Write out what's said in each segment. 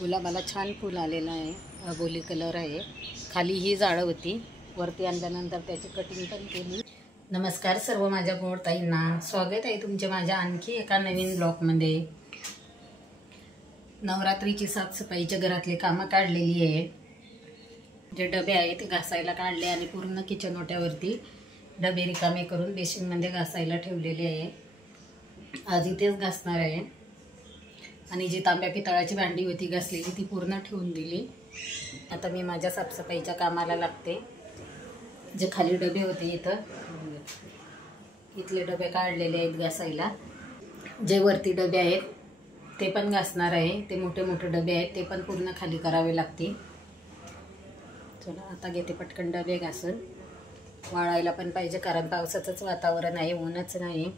गुलाबाला छान फूल आलेलं आहे, अबोली कलर आहे। खाली ही झाडं होती, वरती आणल्यानंतर त्याची कटिंग पण केली। नमस्कार सर्व माझ्या गोड ताईंना, स्वागत आहे तुमचे माझ्या आणखी एका नवीन ब्लॉगमध्ये। नवरात्रीची साफसफाईच्या घरातली कामं काढलेली आहे। जे डबे आहेत ते घासायला काढले आणि पूर्ण किचन ओट्यावरती डबे रिकामे करून बेसिनमध्ये घासायला ठेवलेले आहे। आज इथेच घासणार आहे आणि जी तांब्या पितळाची भांडी होती घासलेली ती पूर्ण ठेवून दिली। आता मी माझ्या साफसफाईच्या कामाला लागते। जे खाली डबे होते इथले डबे काढलेले आहेत घासायला। जे वरती डबे आहेत ते पण घासणार आहे। ते मोठे मोठे डबे आहेत ते पण पूर्ण खाली करावे लागतील। चला आता घेते पटकन डबे घासून। वाळायला पण पाहिजे कारण पावसाचंच वातावरण आहे, ऊनच नाही।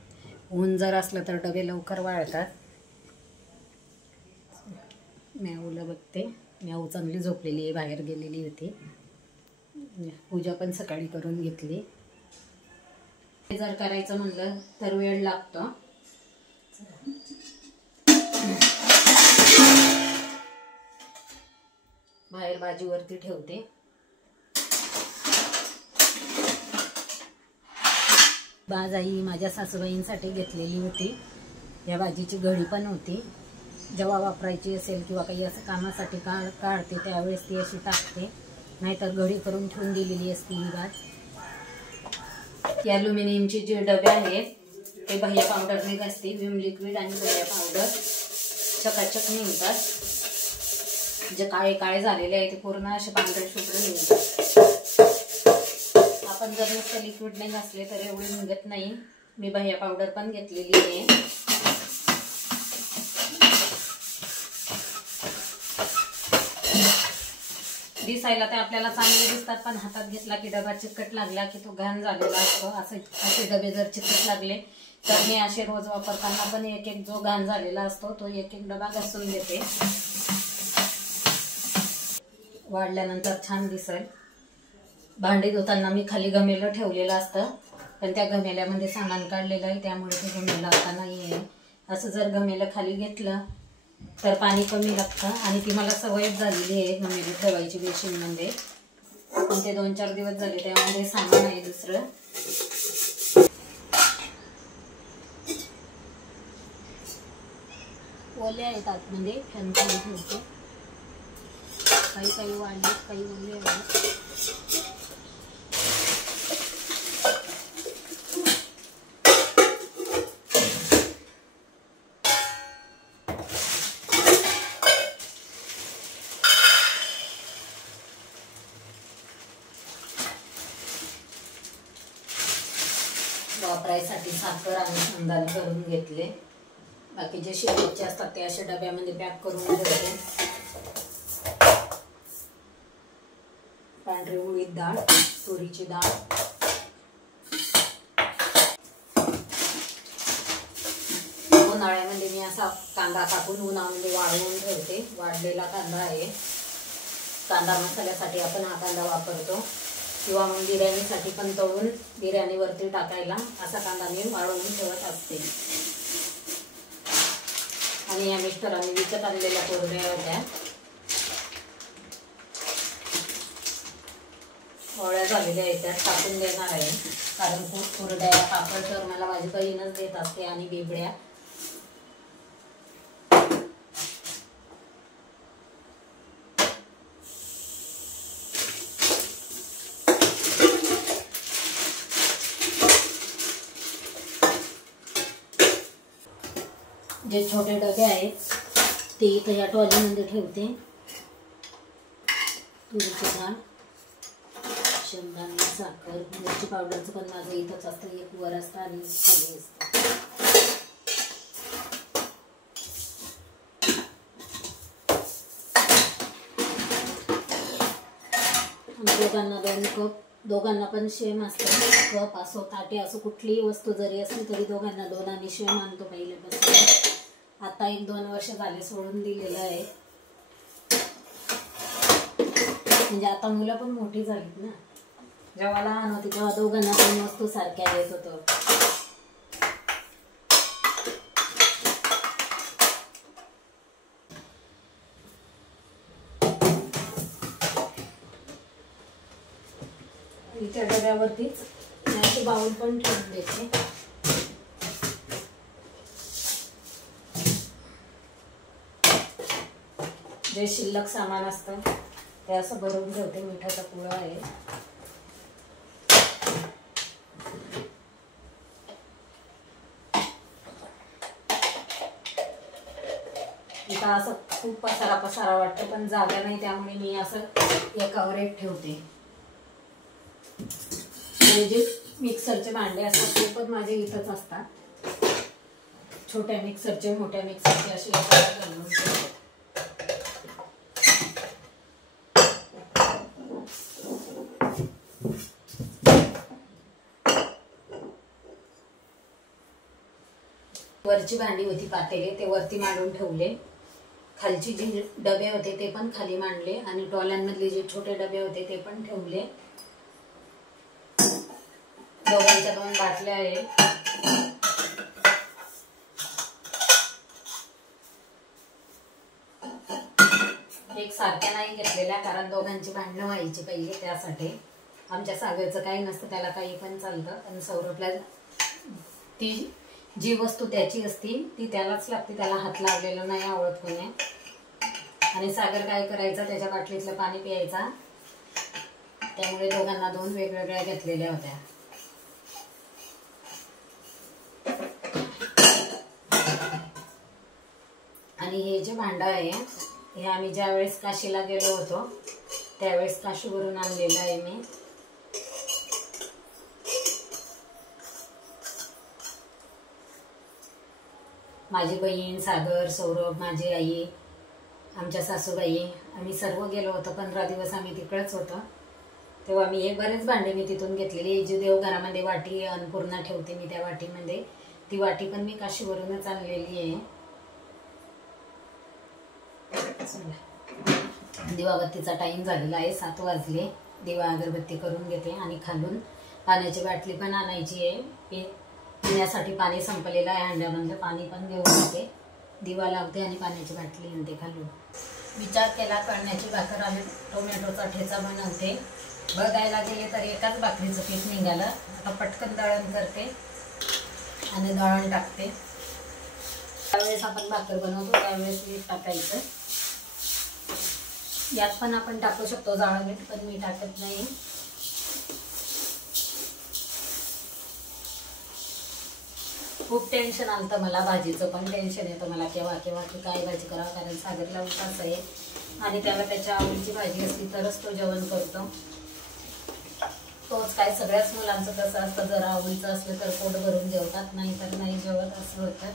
ऊन जर असलं तर डबे लवकर वाळतात। म्याऊला बघते, म्याऊ चांगली झोपलेली आहे, बाहेर गेलेली होती। पूजा पण सकाळी करून घेतली। जर करायचं म्हणलं तर वेळ लागतो। बाहेर भाजीवरती ठेवते। बाजाई माझ्या सासूबाईंसाठी घेतलेली होती। या भाजीची घडी पण होती। जेव्हा वापरायची असेल किंवा काही असं कामासाठी काढते त्यावेळेस ती अशी टाकते, नाहीतर घडी करून ठेवून दिलेली असते ही भाज। ॲल्युमिनियमचे जे डबे आहेत ते भैया पावडरने घासते। विम लिक्विड आणि भैया पावडर चकाचक निघतात। जे काळे काळे झालेले आहे ते पूर्ण असे पांढरे शुभ्र निघतात। आपण जर नुसतं लिक्विडने घासले तर एवढे निघत नाही। मी भैया पावडर पण घेतलेली आहे। दिसायला ते आपल्याला चांगले दिसतात, पण हातात घेतला की डबा चिकट लागला की तो घाण झालेला असतो। असे डबे जर चिकट लागले तर मी असे रोज वापरताना पण एक एक जो घाण झालेला असतो तो एक एक डबा घासून घेते। वाढल्यानंतर छान दिसेल। भांडी धुताना मी खाली घमेलं ठेवलेलं असतं, पण त्या घमेल्यामध्ये सामान काढलेलं आहे त्यामुळे ते घमेलं आता नाही आहे। असं जर घमेलं खाली घेतलं तर पाणी कमी लागतं आणि ती मला सवयच झालेली आहे घमेली ठेवायची बेसिनमध्ये। पण ते 2-4 दिवस झाले त्यामध्ये सामान आहे दुसरं। ओले आहेत आतमध्ये, फॅन खाली ठेवते। काही काही वाढले, काही ओले आहेत। वापरायसाठी साखर आणि शेंगदाणे करून घेतले। बाकी जे शेवटचे असतात ते अशा डब्यामध्ये पॅक करून ठेवते। पांढरी उडीद डाळ, तुरीची डाळ, उन्हाळ्यामध्ये मी असा कांदा कापून उन्हामध्ये वाळवून ठेवते। वाळलेला कांदा आहे। कांदा मसाल्यासाठी आपण हा कांदा वापरतो किंवा मग बिर्याणीसाठी पण तळून बिर्याणीवरती टाकायला असा कांदा मी वाळवून ठेवत असते। आणि या मिस्टरांनी विकत आणलेल्या कोरड्या होत्या, ओळ्या झालेल्या आहेत, त्यात टाकून देणार आहे कारण खूप कोरड्या पापड तर मला माझी बहीणच देत असते आणि बिबड्या। जे छोटे डबे आहेत ते इथं या ट्रॉलीमध्ये ठेवते। तुरीची डाळ, शेंगदाणे, साखर, मिरची पावडरचं पण माझं इथंच असतं, एक वर असतं आणि खाली असतं। दोघांना 2 कप, दोघांना पण सेम असतं। कप असो ताटे असो कुठलीही वस्तू जरी असली तरी दोघांना 2 आणि सेम आणतो पहिल्यापासून। आता 1-2 वर्ष झाले सोडून दिलेलं आहे, म्हणजे आता मुलं पण मोठी झालीत ना। जेव्हा लहान होती तेव्हा दोघांना 2 वस्तू सारख्या देत होतो। मी त्या डब्यावरतीच अशी बाउल पण ठेवून देते. जे शिल्लक सामान असतं ते असं भरून ठेवते. मिठाचा पुडा आहे. इथं असं खूप पसारा वाटतं, पण जागा नाही, त्यामुळे मी असं एकावर एक ठेवते. जे मिक्सरचे भांडे असतात ते पण माझे इथंच असतात. छोट्या मिक्सरचे, मोठ्या मिक्सरचे असे एकावर घालून ठेवते. वरची भांडी होती पातेले, ते वरती मांडून ठेवले. खालची जी डबे होते ते पण खाली मांडले आणि टॉल्यांमधले जे छोटे डबे होते ते पण ठेवले. दोघांच्या 2 बाटल्या आहे. एक सारख्या नाही घेतलेल्या, कारण दोघांची भांडणं व्हायची पहिले, त्यासाठी. आमच्या सागरचं काही नसतं, त्याला काही पण चालतं, पण सौरभला ती जी वस्तू त्याची असती ती त्यालाच लागते. त्याला हात लावलेला नाही आवडत कोणी. आणि सागर काय करायचा, त्याच्या बाटलीतलं पाणी प्यायचा. त्यामुळे दोघांना 2 वेगवेगळ्या घेतलेल्या होत्या. आणि हे जे भांडं आहे हे आम्ही ज्या वेळेस काशीला गेलो होतो त्यावेळेस काशीवरून आणलेलं आहे मी. माझी बहीण, सागर, सौरभ, माझी आई, आमच्या सासूबाई, आम्ही सर्व गेलो होतो. 15 दिवस आम्ही तिकडेच होतो. तेव्हा मी हे बरेच भांडे मी तिथून घेतलेली. जी देवघरामध्ये वाटी अन्नपूर्णा ठेवते मी, त्या वाटीमध्ये ती वाटी पण मी काशीवरूनच आणलेली आहे. दिवाबत्तीचा टाइम झालेला आहे, 7 वाजले. दिवा अगरबत्ती करून घेते आणि खालून पाण्याची बाटली पण आणायची आहे. पिण्यासाठी पाणी संपलेलं आहे, हांड्यामधलं पाणी पण घेऊन येते. दिवा लावते आणि पाण्याची बाटली आणते खालून. विचार केला कळण्याची भाकर आणि टोमॅटोचा ठेचा बनवते. बघायला गेले तर एकाच भाकरीचं पीठ निघालं. आता पटकन दळण करते आणि दळण टाकते. त्यावेळेस आपण भाकर बनवतो त्यावेळेस मीठ टाकायचं. यात पण आपण टाकू शकतो जाळं मीठ, पण मी टाकत नाही. खूप टेन्शन आलं मला, भाजीचं पण टेन्शन येतं मला केव्हा की काय भाजी करावं, कारण सागरला उपास आहे आणि त्याला त्याच्या आवडीची भाजी असली तरच तो जेवण करतो. तोच काय सगळ्याच मुलांचं कसं असतं, जर आवडीचं असलं तर पोट भरून जेवतात, नाही तर नाही जेवत, असं होतं.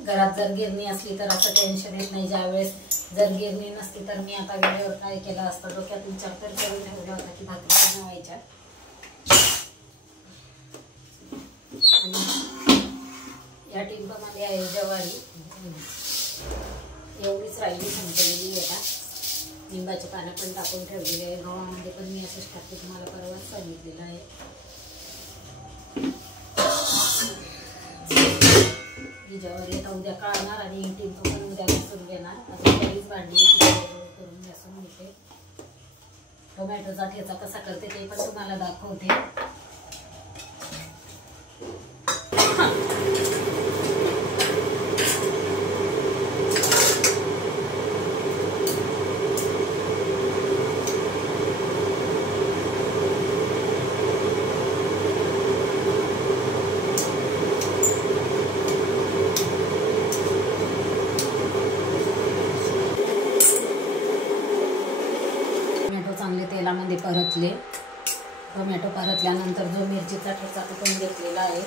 घरात जर गिरणी असली तर असं टेन्शन येत नाही. ज्यावेळेस जर गिरणी नसती तर मी आता वेळेवर काय केलं असतं, डोक्यात विचार तर करून ठेवला होता की भाकरी बनवायच्या. आणि या टिंबामध्ये आहे ज्वारी, एवढीच राहिली संपलेली आहे. लिंबाचे पानं पण टाकून ठेवलेले आहे. गव्हामध्ये पण मी असंच टाकते, तुम्हाला परवाच सांगितलेलं आहे. ही ज्वारी आता उद्या काढणार आणि टिंब पण उद्या घासून घेणार. आता बरीच भांडी करून घासून घेते. टोमॅटोचा ठेचा कसा करते ते पण तुम्हाला दाखवते. तेलामध्ये परतले. टोमॅटो परतल्यानंतर जो मिरचीचा ठेचा कुटून घेतलेला आहे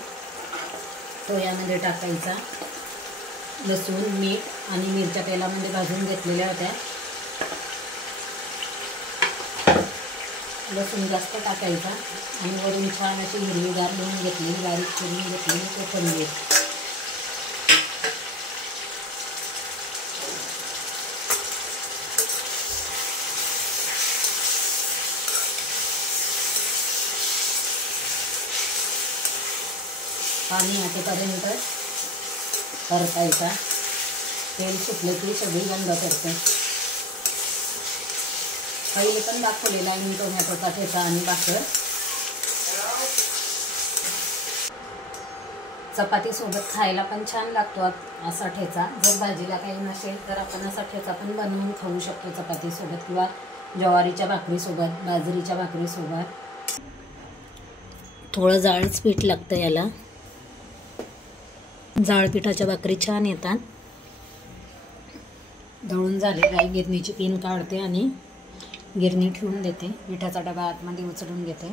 तो यामध्ये टाकायचा. लसूण, मीठ आणि मिरच्या तेलामध्ये भाजून घेतलेल्या होत्या. लसूण जास्त टाकायचा आणि वरून छान अशी हिरवीगार धुवून घेतलेली, बारीक करून घेतलेली कोथिंबीर. पाणी आटेपर्यंत परतायचा. तेल सुटलं की सगळी बंद करते. पहिले पण दाखवलेला आहे मी टोमॅटोचा ठेचा आणि भाकर. चपातीसोबत खायला पण छान लागतो असा ठेचा. जर भाजीला काही नसेल तर आपण असा ठेचा पण बनवून खाऊ शकतो चपातीसोबत किंवा ज्वारीच्या भाकरीसोबत, बाजरीच्या भाकरीसोबत. थोडं जाळच पीठ लागतं याला. जाळ पिठाच्या भाकरी छान येतात. दळून झाले काही गिरणीची पिन काढते आणि गिरणी ठेवून देते. पिठाचा डबा आतमध्ये उचलून घेते.